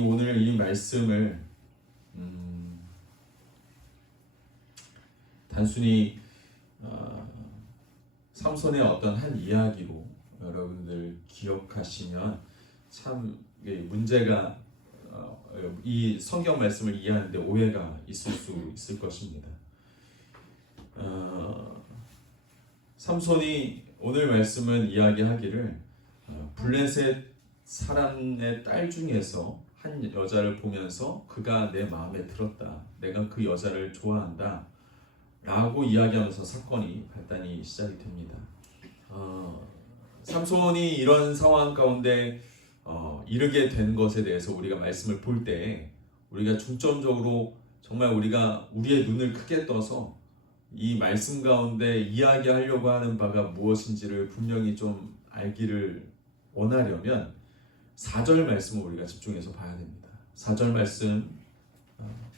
오늘 이 말씀을 단순히 삼손의 어떤 한 이야기로 여러분들 기억하시면 참 문제가 이 성경 말씀을 이해하는데 오해가 있을 수 있을 것입니다. 삼손이 오늘 말씀은 이야기하기를 블레셋 사람의 딸 중에서 한 여자를 보면서 그가 내 마음에 들었다, 내가 그 여자를 좋아한다 라고 이야기하면서 사건이 발단이 시작이 됩니다. 삼손이 이런 상황 가운데 이르게 된 것에 대해서 우리가 말씀을 볼 때 우리가 중점적으로 정말 우리가 우리의 눈을 크게 떠서 이 말씀 가운데 이야기하려고 하는 바가 무엇인지를 분명히 좀 알기를 원하려면 4절 말씀을 우리가 집중해서 봐야 됩니다. 4절 말씀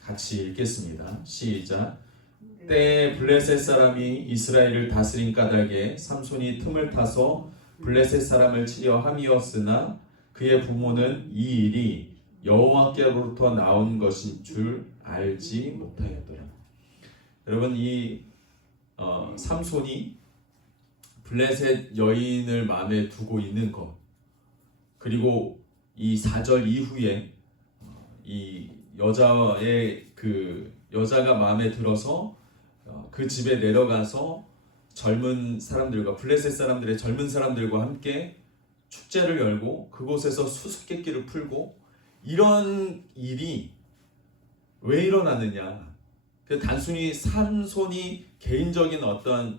같이 읽겠습니다. 시작. 때에 블레셋 사람이 이스라엘을 다스린 까닭에 삼손이 틈을 타서 블레셋 사람을 치려 함이었으나 그의 부모는 이 일이 여호와께로부터 나온 것인 줄 알지 못하였더라. 여러분, 이 삼손이 블레셋 여인을 마음에 두고 있는 것, 그리고 이 4절 이후에 이 여자가 마음에 들어서 그 집에 내려가서 젊은 사람들과 블레셋 사람들의 젊은 사람들과 함께 축제를 열고 그곳에서 수수께끼를 풀고 이런 일이 왜 일어나느냐? 단순히 삼손이 개인적인 어떤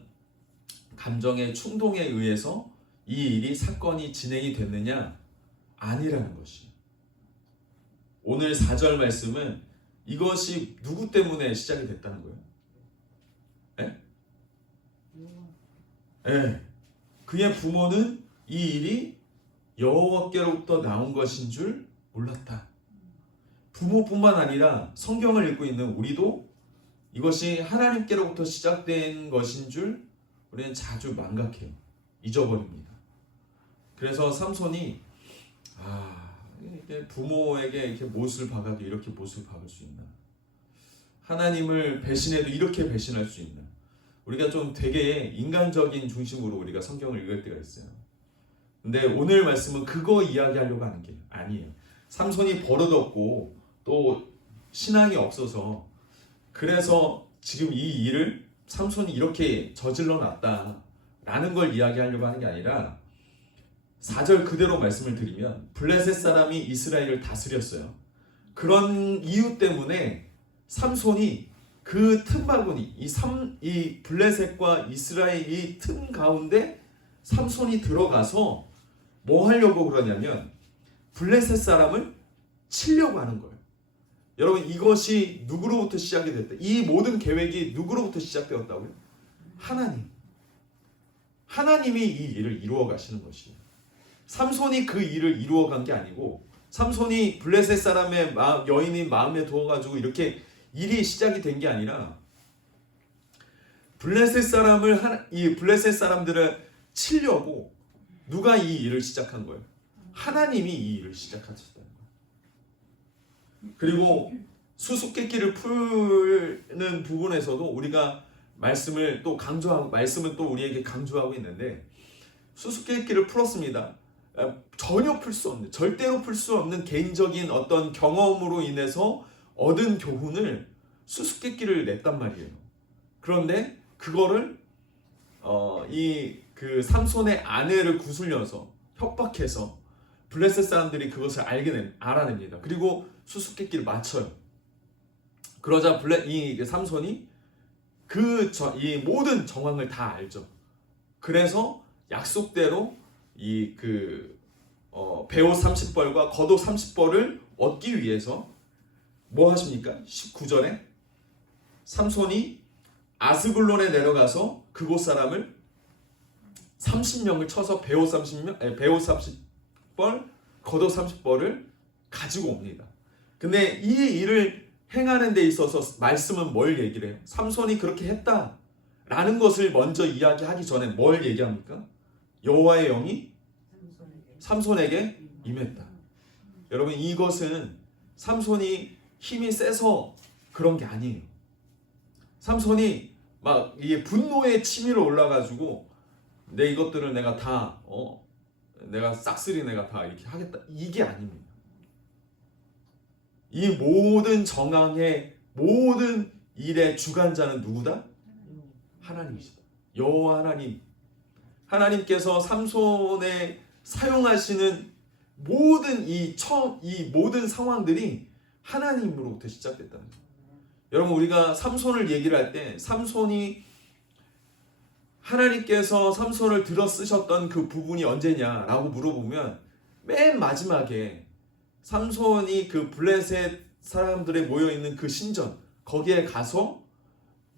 감정의 충동에 의해서 이 일이 사건이 진행이 됐느냐? 아니라는 것이. 오늘 4절 말씀은 이것이 누구 때문에 시작이 됐다는 거예요? 그의 부모는 이 일이 여호와께로부터 나온 것인 줄 몰랐다. 부모뿐만 아니라 성경을 읽고 있는 우리도 이것이 하나님께로부터 시작된 것인 줄 우리는 자주 망각해요. 잊어버립니다. 그래서 삼손이 이게 부모에게 이렇게 못을 박아도 이렇게 못을 박을 수 있나? 하나님을 배신해도 이렇게 배신할 수 있나? 우리가 좀 되게 인간적인 중심으로 우리가 성경을 읽을 때가 있어요. 근데 오늘 말씀은 그거 이야기하려고 하는 게 아니에요. 삼손이 버릇없고 또 신앙이 없어서 그래서 지금 이 일을 삼손이 이렇게 저질러 놨다라는 걸 이야기하려고 하는 게 아니라 4절 그대로 말씀을 드리면 블레셋 사람이 이스라엘을 다스렸어요. 그런 이유 때문에 삼손이 그 틈바구니, 이 블레셋과 이스라엘이 틈 가운데 삼손이 들어가서 뭐 하려고 그러냐면 블레셋 사람을 치려고 하는 거예요. 여러분, 이것이 누구로부터 시작이 됐다? 이 모든 계획이 누구로부터 시작되었다고요? 하나님이 이 일을 이루어 가시는 것이에요. 삼손이 그 일을 이루어 간 게 아니고 삼손이 블레셋 사람의 여인이 마음에 두어가지고 이렇게 일이 시작이 된 게 아니라 블레셋 사람들을 치려고 누가 이 일을 시작한 거예요? 하나님이 이 일을 시작하셨다는 거예요. 그리고 수수께끼를 푸는 부분에서도 우리가 말씀은 또 우리에게 강조하고 있는데 수수께끼를 풀었습니다. 전혀 풀 수 없는, 절대로 풀 수 없는 개인적인 어떤 경험으로 인해서 얻은 교훈을 수수께끼를 냈단 말이에요. 그런데 그거를 삼손의 아내를 구슬려서 협박해서 블레셋 사람들이 그것을 알아냅니다. 그리고 수수께끼를 맞춰요. 그러자 삼손이 이 모든 정황을 다 알죠. 그래서 약속대로 배옷 30벌과 겉옷 30벌을 얻기 위해서 뭐 하십니까? 19절에 삼손이 아스글론에 내려가서 그곳 사람을 30명을 쳐서 배옷 30벌, 겉옷 30벌을 가지고 옵니다. 근데 이 일을 행하는 데 있어서 말씀은 뭘 얘기를 해요? 삼손이 그렇게 했다라는 것을 먼저 이야기하기 전에 뭘 얘기합니까? 여호와의 영이 삼손에게 임했다. 여러분, 이것은 삼손이 힘이 세서 그런 게 아니에요. 삼손이 막 이게 분노의 치밀어 올라가지고 내 이것들을 내가 다 내가 싹쓸이 내가 다 이렇게 하겠다, 이게 아닙니다. 이 모든 정황의 모든 일의 주관자는 누구다? 하나님이시다. 여호와 하나님. 하나님께서 삼손에 사용하시는 모든 이 모든 상황들이 하나님으로부터 시작됐다는 거예요. 여러분, 우리가 삼손을 얘기를 할 때 삼손이 하나님께서 삼손을 들어 쓰셨던 그 부분이 언제냐라고 물어보면 맨 마지막에 삼손이 그 블레셋 사람들이 모여있는 그 신전, 거기에 가서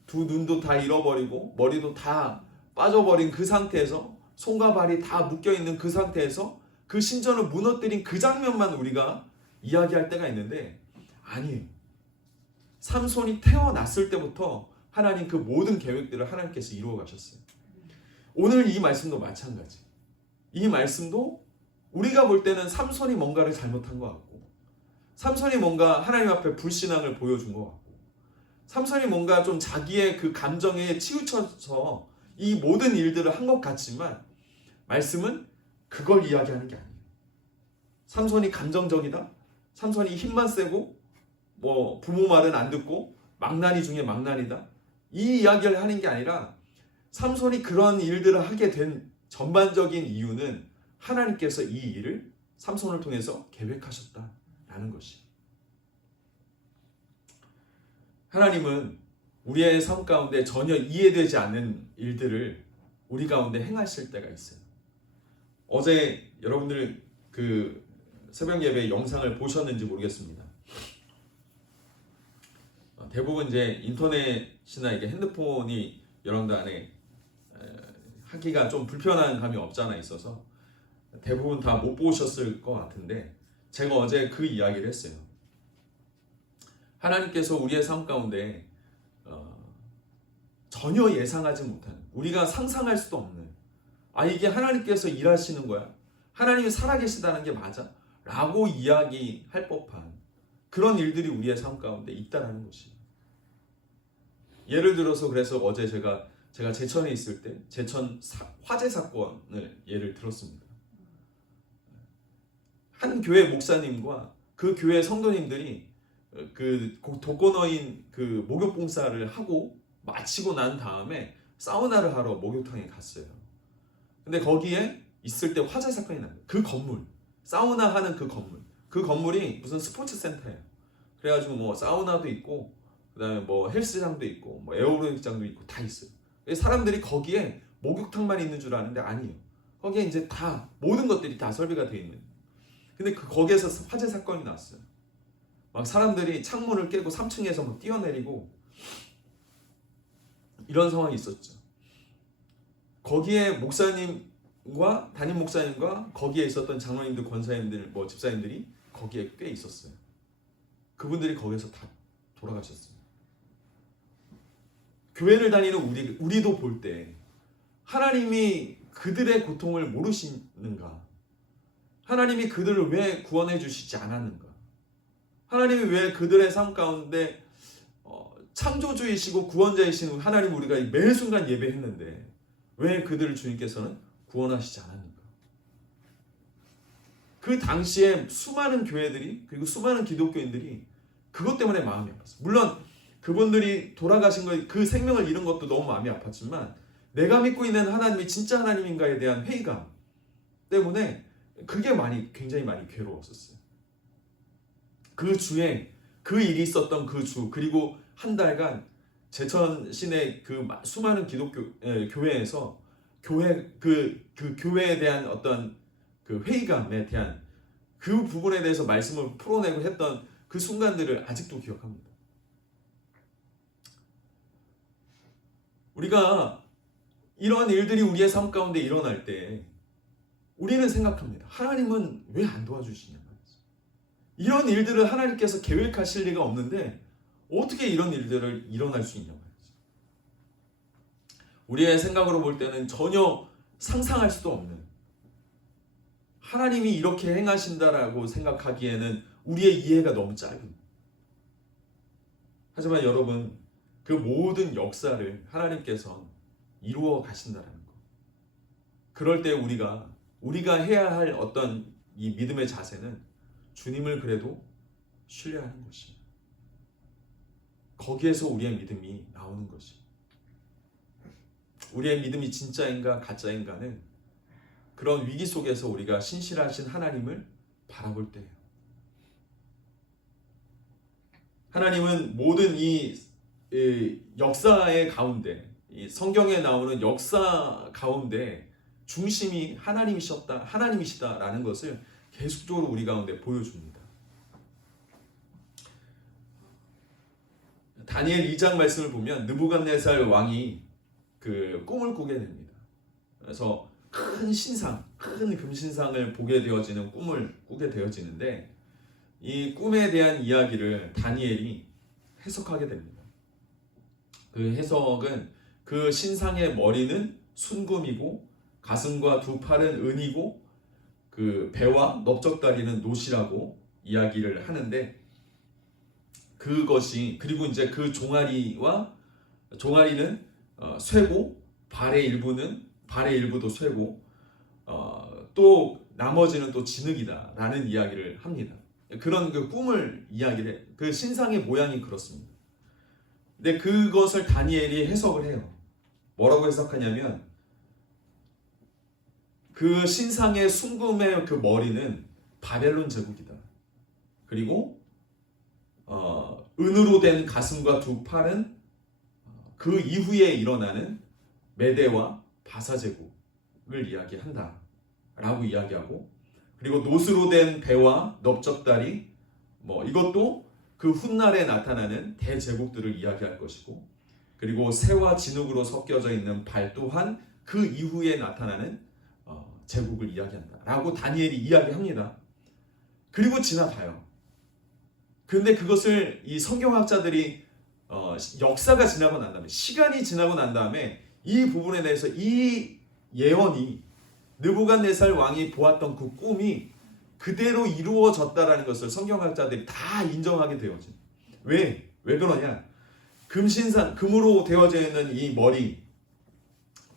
두 눈도 다 잃어버리고 머리도 다 빠져버린 그 상태에서 손과 발이 다 묶여있는 그 상태에서 그 신전을 무너뜨린 그 장면만 우리가 이야기할 때가 있는데, 아니에요. 삼손이 태어났을 때부터 하나님 그 모든 계획들을 하나님께서 이루어 가셨어요. 오늘 이 말씀도 마찬가지. 이 말씀도 우리가 볼 때는 삼손이 뭔가를 잘못한 것 같고, 삼손이 뭔가 하나님 앞에 불신앙을 보여준 것 같고, 삼손이 뭔가 좀 자기의 그 감정에 치우쳐서 이 모든 일들을 한 것 같지만, 말씀은 그걸 이야기하는 게 아니에요. 삼손이 감정적이다, 삼손이 힘만 세고 뭐 부모 말은 안 듣고 망나니 중에 망나니다, 이 이야기를 하는 게 아니라 삼손이 그런 일들을 하게 된 전반적인 이유는 하나님께서 이 일을 삼손을 통해서 계획하셨다라는 것이. 하나님은 우리의 삶 가운데 전혀 이해되지 않는 일들을 우리 가운데 행하실 때가 있어요. 어제 여러분들 그 새벽 예배 영상을 보셨는지 모르겠습니다. 대부분 이제 인터넷이나 이게 핸드폰이 여러분들 안에 하기가 좀 불편한 감이 없잖아 있어서 대부분 다 못 보셨을 것 같은데, 제가 어제 그 이야기를 했어요. 하나님께서 우리의 삶 가운데 전혀 예상하지 못하는, 우리가 상상할 수도 없는, 이게 하나님께서 일하시는 거야? 하나님이 살아계시다는 게 맞아? 라고 이야기할 법한 그런 일들이 우리의 삶 가운데 있다는 것이. 예를 들어서 그래서 어제 제가 제천에 있을 때 제천 화재 사건을 예를 들었습니다. 한 교회 목사님과 그 교회 성도님들이 그 독거노인 그 목욕 봉사를 하고 마치고 난 다음에 사우나를 하러 목욕탕에 갔어요. 근데 거기에 있을 때 화재 사건이 난 거예요. 그 건물, 사우나 하는 그 건물이 무슨 스포츠 센터예요. 그래가지고 뭐 사우나도 있고 그다음에 뭐 헬스장도 있고 뭐 에어로빅장도 있고 다 있어요. 사람들이 거기에 목욕탕만 있는 줄 아는데 아니에요. 거기에 이제 다 모든 것들이 다 설비가 되어 있는. 근데 거기에서 화재 사건이 났어요. 막 사람들이 창문을 깨고 3층에서 막 뛰어내리고 이런 상황이 있었죠. 거기에 목사님과 담임 목사님과 거기에 있었던 장로님들, 권사님들, 뭐 집사님들이 거기에 꽤 있었어요. 그분들이 거기서 다 돌아가셨어요. 교회를 다니는 우리도 볼 때 하나님이 그들의 고통을 모르시는가? 하나님이 그들을 왜 구원해 주시지 않았는가? 하나님이 왜 그들의 삶 가운데 창조주이시고 구원자이신 하나님 우리가 매 순간 예배했는데 왜 그들을 주님께서는 구원하시지 않았는가? 그 당시에 수많은 교회들이, 그리고 수많은 기독교인들이 그것 때문에 마음이 아팠어요. 물론 그분들이 돌아가신 거, 그 생명을 잃은 것도 너무 마음이 아팠지만 내가 믿고 있는 하나님이 진짜 하나님인가에 대한 회의감 때문에 그게 굉장히 많이 괴로웠었어요. 그 주에 그 일이 있었던 그 주, 그리고 한 달간 제천 시내 그 수많은 기독교 교회에서 그 교회에 대한 어떤 그 회의감에 대한 그 부분에 대해서 말씀을 풀어내고 했던 그 순간들을 아직도 기억합니다. 우리가 이런 일들이 우리의 삶 가운데 일어날 때 우리는 생각합니다. 하나님은 왜 안 도와주시냐 말이죠. 이런 일들을 하나님께서 계획하실 리가 없는데 어떻게 이런 일들을 일어날 수 있냐 말이죠. 우리의 생각으로 볼 때는 전혀 상상할 수도 없는, 하나님이 이렇게 행하신다라고 생각하기에는 우리의 이해가 너무 짧은. 하지만 여러분, 그 모든 역사를 하나님께서 이루어 가신다는 거. 그럴 때 우리가 해야 할 어떤 이 믿음의 자세는 주님을 그래도 신뢰하는 것이. 거기에서 우리의 믿음이 나오는 것이. 우리의 믿음이 진짜인가 가짜인가는 그런 위기 속에서 우리가 신실하신 하나님을 바라볼 때예요. 하나님은 모든 이 역사의 가운데, 이 성경에 나오는 역사 가운데 중심이 하나님이시다라는 것을 계속적으로 우리 가운데 보여줍니다. 다니엘 2장 말씀을 보면 느부갓네살 왕이 그 꿈을 꾸게 됩니다. 그래서 큰 금신상을 보게 되어지는 꿈을 꾸게 되어지는데, 이 꿈에 대한 이야기를 다니엘이 해석하게 됩니다. 그 해석은 그 신상의 머리는 순금이고 가슴과 두 팔은 은이고 그 배와 넓적다리는 노시라고 이야기를 하는데, 그것이 그리고 이제 그 종아리는 쇠고 발의 일부도 쇠고 또 나머지는 또 진흙이다라는 이야기를 합니다. 그런 그 꿈을 이야기를 그 신상의 모양이 그렇습니다. 근데 그것을 다니엘이 해석을 해요. 뭐라고 해석하냐면 그 신상의 순금의 그 머리는 바벨론 제국이다. 그리고 은으로 된 가슴과 두 팔은 그 이후에 일어나는 메대와 바사 제국을 이야기한다 라고 이야기하고, 그리고 노스로 된 배와 넓적다리 이것도 그 훗날에 나타나는 대제국들을 이야기할 것이고, 그리고 새와 진흙으로 섞여져 있는 발 또한 그 이후에 나타나는 제국을 이야기한다 라고 다니엘이 이야기합니다. 그리고 지나가요. 근데 그것을 이 성경학자들이 역사가 지나고 난 다음에, 시간이 지나고 난 다음에 이 부분에 대해서 이 예언이 느부갓네살 왕이 보았던 그 꿈이 그대로 이루어졌다라는 것을 성경학자들이 다 인정하게 되어진. 왜 그러냐? 금으로 되어져 있는 이 머리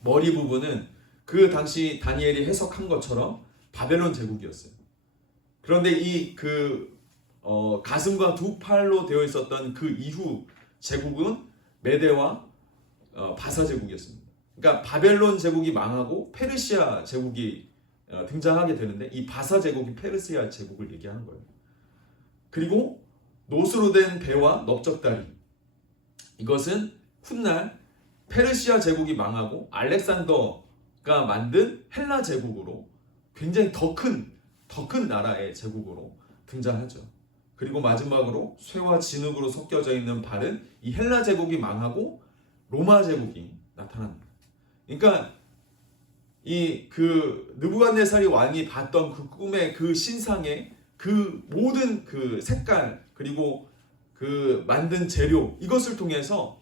부분은 그 당시 다니엘이 해석한 것처럼 바벨론 제국이었어요. 그런데 이 가슴과 두 팔로 되어 있었던 그 이후 제국은 메대와 바사 제국이었습니다. 그러니까 바벨론 제국이 망하고 페르시아 제국이 등장하게 되는데, 이 바사 제국이 페르시아 제국을 얘기하는 거예요. 그리고 노스로 된 배와 넓적다리, 이것은 훗날 페르시아 제국이 망하고 알렉산더가 만든 헬라 제국으로 굉장히 더 큰 나라의 제국으로 등장하죠. 그리고 마지막으로 쇠와 진흙으로 섞여져 있는 발은 이 헬라 제국이 망하고 로마 제국이 나타납니다. 그러니까 그 느부갓네살이 왕이 봤던 그 꿈의 그 신상의 그 모든 그 색깔, 그리고 그 만든 재료, 이것을 통해서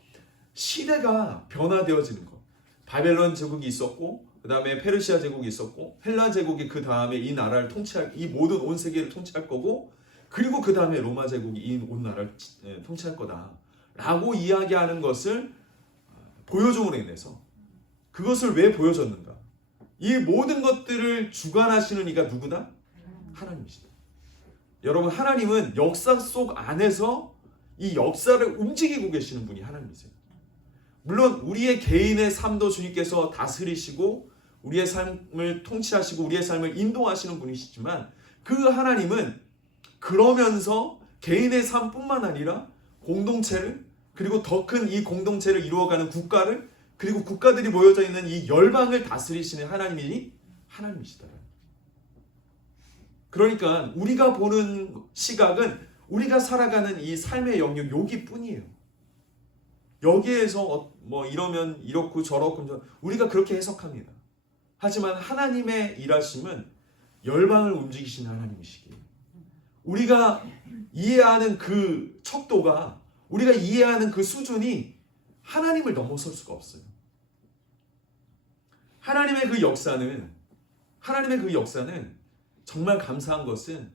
시대가 변화되어지는 것. 바벨론 제국이 있었고, 그 다음에 페르시아 제국이 있었고, 헬라 제국이 그 다음에 이 나라를 이 모든 온 세계를 통치할 거고, 그리고 그 다음에 로마 제국이 이 온 나라를 통치할 거다 라고 이야기하는 것을 보여줌으로 인해서, 그것을 왜 보여줬는가? 이 모든 것들을 주관하시는 이가 누구다? 하나님이시다. 여러분, 하나님은 역사 속 안에서 이 역사를 움직이고 계시는 분이 하나님이세요. 물론 우리의 개인의 삶도 주님께서 다스리시고 우리의 삶을 통치하시고 우리의 삶을 인도하시는 분이시지만, 그 하나님은 그러면서 개인의 삶뿐만 아니라 공동체를, 그리고 더 큰 이 공동체를 이루어가는 국가를, 그리고 국가들이 모여져 있는 이 열방을 다스리시는 하나님이 하나님이시다. 그러니까 우리가 보는 시각은 우리가 살아가는 이 삶의 영역 여기뿐이에요. 여기에서 이러면 이렇고 저렇고 우리가 그렇게 해석합니다. 하지만 하나님의 일하심은 열방을 움직이시는 하나님이시기에, 우리가 이해하는 그 척도가, 우리가 이해하는 그 수준이 하나님을 넘어설 수가 없어요. 하나님의 그 역사는 정말 감사한 것은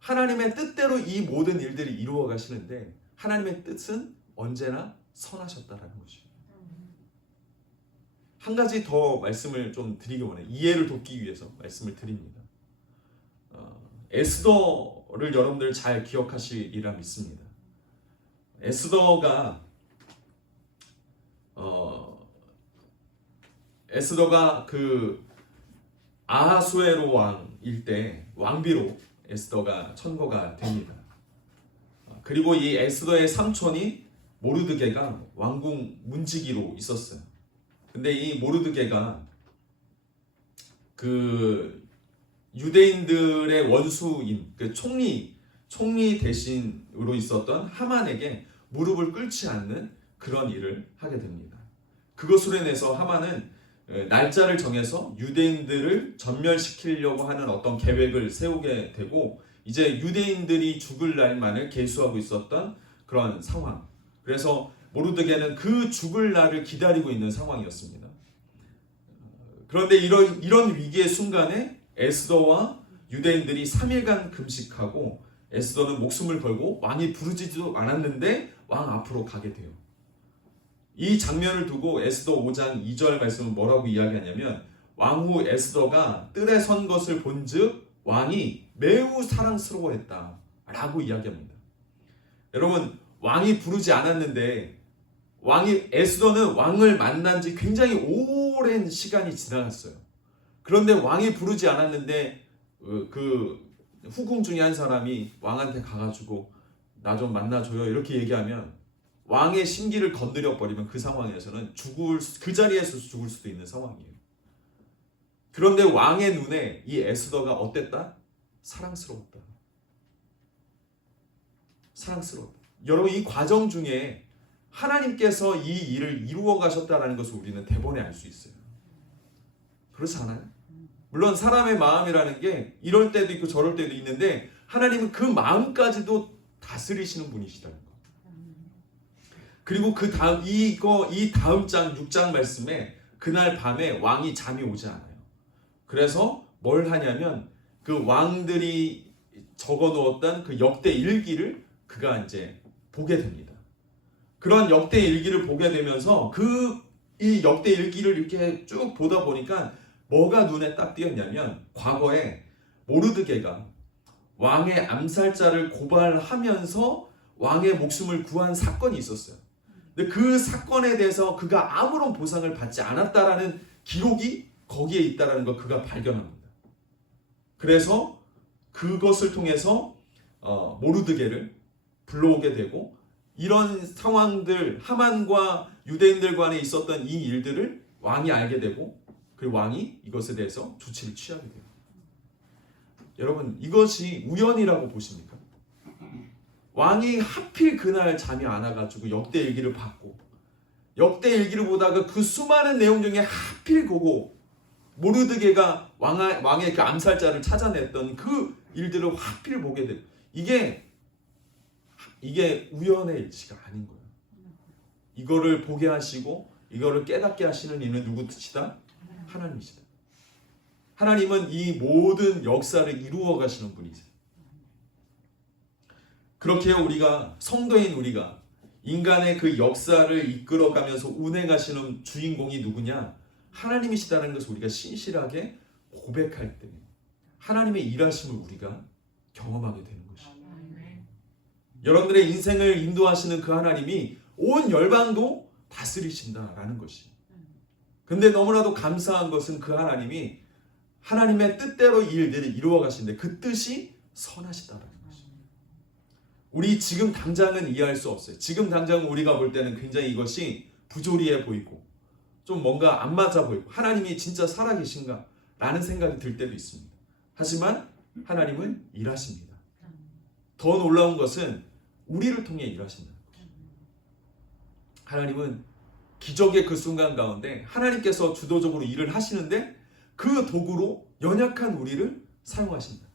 하나님의 뜻대로 이 모든 일들이 이루어 가시는데 하나님의 뜻은 언제나 선하셨다라는 것이에요. 한 가지 더 말씀을 좀 드리기 원해요. 이해를 돕기 위해서 말씀을 드립니다. 에스더를 여러분들 잘 기억하시리라 믿습니다. 에스더가 그 아하수에로 왕일 때 왕비로 에스더가 천거가 됩니다. 그리고 이 에스더의 삼촌이 모르드게가 왕궁 문지기로 있었어요. 근데 이 모르드게가 그 유대인들의 원수인 그 총리 대신으로 있었던 하만에게 무릎을 꿇지 않는 그런 일을 하게 됩니다. 그것으로 인해서 하만은 날짜를 정해서 유대인들을 전멸시키려고 하는 어떤 계획을 세우게 되고 이제 유대인들이 죽을 날만을 계수하고 있었던 그런 상황. 그래서 모르드게는 그 죽을 날을 기다리고 있는 상황이었습니다. 그런데 이런 위기의 순간에 에스더와 유대인들이 3일간 금식하고 에스더는 목숨을 걸고 왕이 부르지도 않았는데 왕 앞으로 가게 돼요. 이 장면을 두고 에스더 5장 2절 말씀은 뭐라고 이야기하냐면 왕후 에스더가 뜰에 선 것을 본즉 왕이 매우 사랑스러워했다 라고 이야기합니다. 여러분, 왕이 부르지 않았는데 에스더는 왕을 만난 지 굉장히 오랜 시간이 지나갔어요. 그런데 왕이 부르지 않았는데 그 후궁 중에 한 사람이 왕한테 가가지고 나 좀 만나줘요 이렇게 얘기하면 왕의 심기를 건드려 버리면 그 상황에서는 그 자리에서 죽을 수도 있는 상황이에요. 그런데 왕의 눈에 이 에스더가 어땠다? 사랑스러웠다. 여러분, 이 과정 중에 하나님께서 이 일을 이루어 가셨다는 것을 우리는 대번에 알 수 있어요. 그렇지 않아요? 물론 사람의 마음이라는 게 이럴 때도 있고 저럴 때도 있는데 하나님은 그 마음까지도 다스리시는 분이시다는 거. 그리고 그 다음 이 다음 장 6장 말씀에 그날 밤에 왕이 잠이 오지 않아요. 그래서 뭘 하냐면 그 왕들이 적어 놓았던 그 역대 일기를 그가 이제 보게 됩니다. 그런 역대 일기를 보게 되면서 이 역대 일기를 이렇게 쭉 보다 보니까 뭐가 눈에 딱 띄었냐면 과거에 모르드게가 왕의 암살자를 고발하면서 왕의 목숨을 구한 사건이 있었어요. 근데 그 사건에 대해서 그가 아무런 보상을 받지 않았다라는 기록이 거기에 있다라는 걸 그가 발견합니다. 그래서 그것을 통해서 모르드게를 불러오게 되고 이런 상황들 하만과 유대인들 간에 있었던 이 일들을 왕이 알게 되고 그 왕이 이것에 대해서 조치를 취하게 돼요. 여러분, 이것이 우연이라고 보십니까? 왕이 하필 그날 잠이 안 와가지고 역대 일기를 봤고 역대 일기를 보다가 그 수많은 내용 중에 하필 보고 모르드게가 왕의 그 암살자를 찾아냈던 그 일들을 하필 보게 되고 이게 우연의 일치가 아닌 거예요. 이거를 보게 하시고 이거를 깨닫게 하시는 이는 누구시다? 하나님이시다. 하나님은 이 모든 역사를 이루어 가시는 분이세요. 그렇게 우리가 성도인 우리가 인간의 그 역사를 이끌어가면서 운행하시는 주인공이 누구냐? 하나님이시다는 것을 우리가 신실하게 고백할 때 하나님의 일하심을 우리가 경험하게 되는 것이죠. 여러분들의 인생을 인도하시는 그 하나님이 온 열방도 다스리신다라는 것이. 근데 너무나도 감사한 것은 그 하나님이 하나님의 뜻대로 이 일들을 이루어 가시는데 그 뜻이 선하시다라는 것이. 우리 지금 당장은 이해할 수 없어요. 지금 당장 우리가 볼 때는 굉장히 이것이 부조리해 보이고 좀 뭔가 안 맞아 보이고 하나님이 진짜 살아계신가? 라는 생각이 들 때도 있습니다. 하지만 하나님은 일하십니다. 더 놀라운 것은 우리를 통해 일하신다는 것입니다. 하나님은 기적의 그 순간 가운데 하나님께서 주도적으로 일을 하시는데 그 도구로 연약한 우리를 사용하신다.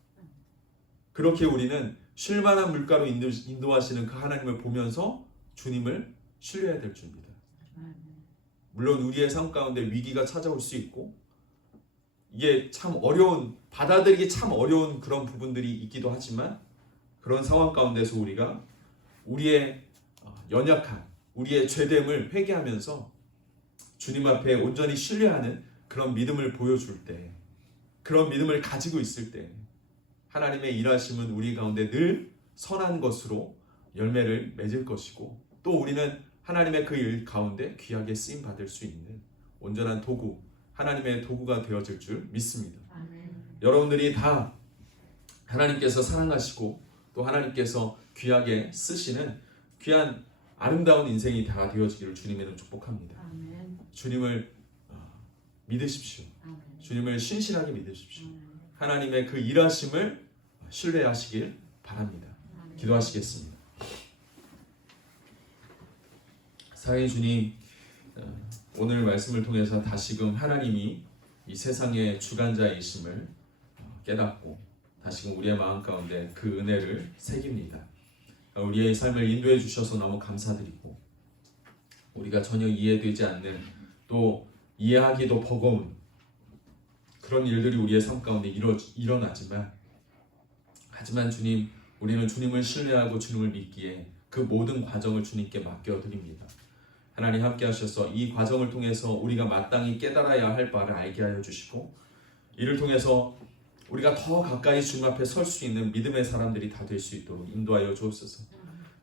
그렇게 우리는 쉴만한 물가로 인도하시는 그 하나님을 보면서 주님을 신뢰해야 될 줄입니다. 물론 우리의 삶 가운데 위기가 찾아올 수 있고 이게 참 받아들이기 참 어려운 그런 부분들이 있기도 하지만 그런 상황 가운데서 우리가 우리의 연약한 우리의 죄됨을 회개하면서 주님 앞에 온전히 신뢰하는 그런 믿음을 보여줄 때, 그런 믿음을 가지고 있을 때 하나님의 일하심은 우리 가운데 늘 선한 것으로 열매를 맺을 것이고, 또 우리는 하나님의 그 일 가운데 귀하게 쓰임 받을 수 있는 온전한 도구, 하나님의 도구가 되어질 줄 믿습니다. 아멘. 여러분들이 다 하나님께서 사랑하시고 또 하나님께서 귀하게 쓰시는 귀한 아름다운 인생이 다 되어지기를 주님의 이름 축복합니다. 아멘. 주님을 믿으십시오. 아멘. 주님을 신실하게 믿으십시오. 아멘. 하나님의 그 일하심을 신뢰하시길 바랍니다. 아멘. 기도하시겠습니다. 사랑의 주님, 오늘 말씀을 통해서 다시금 하나님이 이 세상의 주관자이심을 깨닫고 다시금 우리의 마음 가운데 그 은혜를 새깁니다. 우리의 삶을 인도해 주셔서 너무 감사드리고, 우리가 전혀 이해되지 않는, 또 이해하기도 버거운 그런 일들이 우리의 삶 가운데 일어나지만, 하지만 주님, 우리는 주님을 신뢰하고 주님을 믿기에 그 모든 과정을 주님께 맡겨드립니다. 하나님 함께 하셔서 이 과정을 통해서 우리가 마땅히 깨달아야 할 바를 알게 하여 주시고, 이를 통해서 우리가 더 가까이 주님 앞에 설 수 있는 믿음의 사람들이 다 될 수 있도록 인도하여 주옵소서.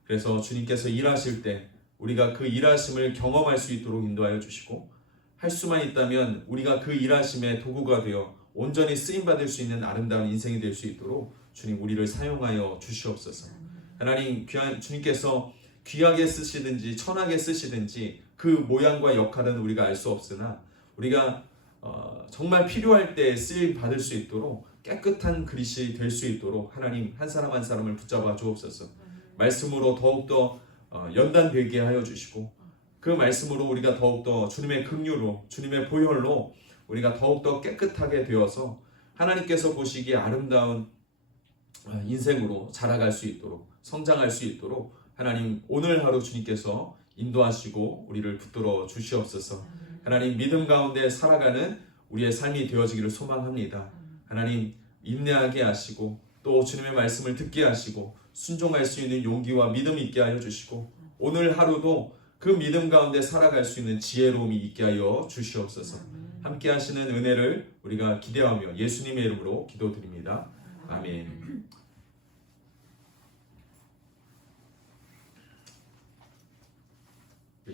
그래서 주님께서 일하실 때 우리가 그 일하심을 경험할 수 있도록 인도하여 주시고, 할 수만 있다면 우리가 그 일하심의 도구가 되어 온전히 쓰임받을 수 있는 아름다운 인생이 될 수 있도록 주님 우리를 사용하여 주시옵소서. 하나님, 주님께서 귀하게 쓰시든지 천하게 쓰시든지 그 모양과 역할은 우리가 알 수 없으나, 우리가 정말 필요할 때 쓰임 받을 수 있도록 깨끗한 그릇이 될 수 있도록 하나님 한 사람 한 사람을 붙잡아 주옵소서. 말씀으로 더욱더 연단되게 하여 주시고, 그 말씀으로 우리가 더욱더 주님의 긍휼로, 주님의 보혈로 우리가 더욱더 깨끗하게 되어서 하나님께서 보시기에 아름다운 인생으로 자라갈 수 있도록, 성장할 수 있도록 하나님 오늘 하루 주님께서 인도하시고 우리를 붙들어 주시옵소서. 하나님, 믿음 가운데 살아가는 우리의 삶이 되어지기를 소망합니다. 하나님, 인내하게 하시고 또 주님의 말씀을 듣게 하시고 순종할 수 있는 용기와 믿음 있게 하여 주시고, 오늘 하루도 그 믿음 가운데 살아갈 수 있는 지혜로움이 있게 하여 주시옵소서. 함께 하시는 은혜를 우리가 기대하며 예수님의 이름으로 기도드립니다. 아멘.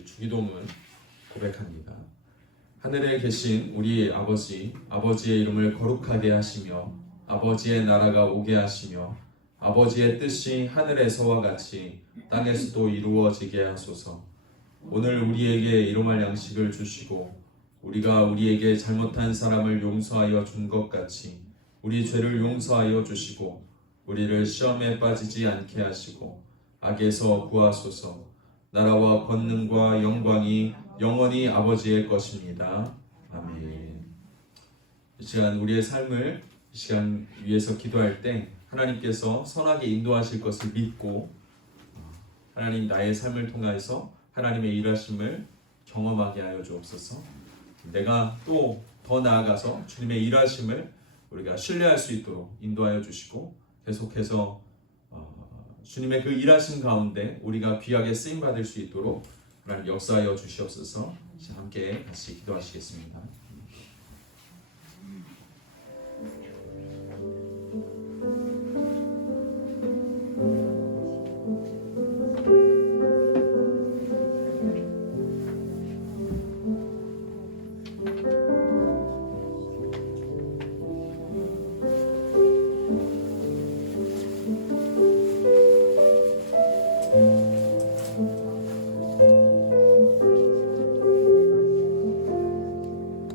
주기도문 고백합니다. 하늘에 계신 우리 아버지, 아버지의 이름을 거룩하게 하시며 아버지의 나라가 오게 하시며 아버지의 뜻이 하늘에서와 같이 땅에서도 이루어지게 하소서. 오늘 우리에게 일용할 양식을 주시고 우리가 우리에게 잘못한 사람을 용서하여 준 것 같이 우리 죄를 용서하여 주시고 우리를 시험에 빠지지 않게 하시고 악에서 구하소서. 나라와 권능과 영광이 영원히 아버지의 것입니다. 아멘. 이 시간 우리의 삶을 이 시간 위해서 기도할 때 하나님께서 선하게 인도하실 것을 믿고, 하나님 나의 삶을 통해서 하나님의 일하심을 경험하게 하여 주옵소서. 내가 또 더 나아가서 주님의 일하심을 우리가 신뢰할 수 있도록 인도하여 주시고, 계속해서 주님의 그 일하심 가운데 우리가 귀하게 쓰임 받을 수 있도록 하나님 역사하여 주시옵소서. 함께 같이 기도하시겠습니다.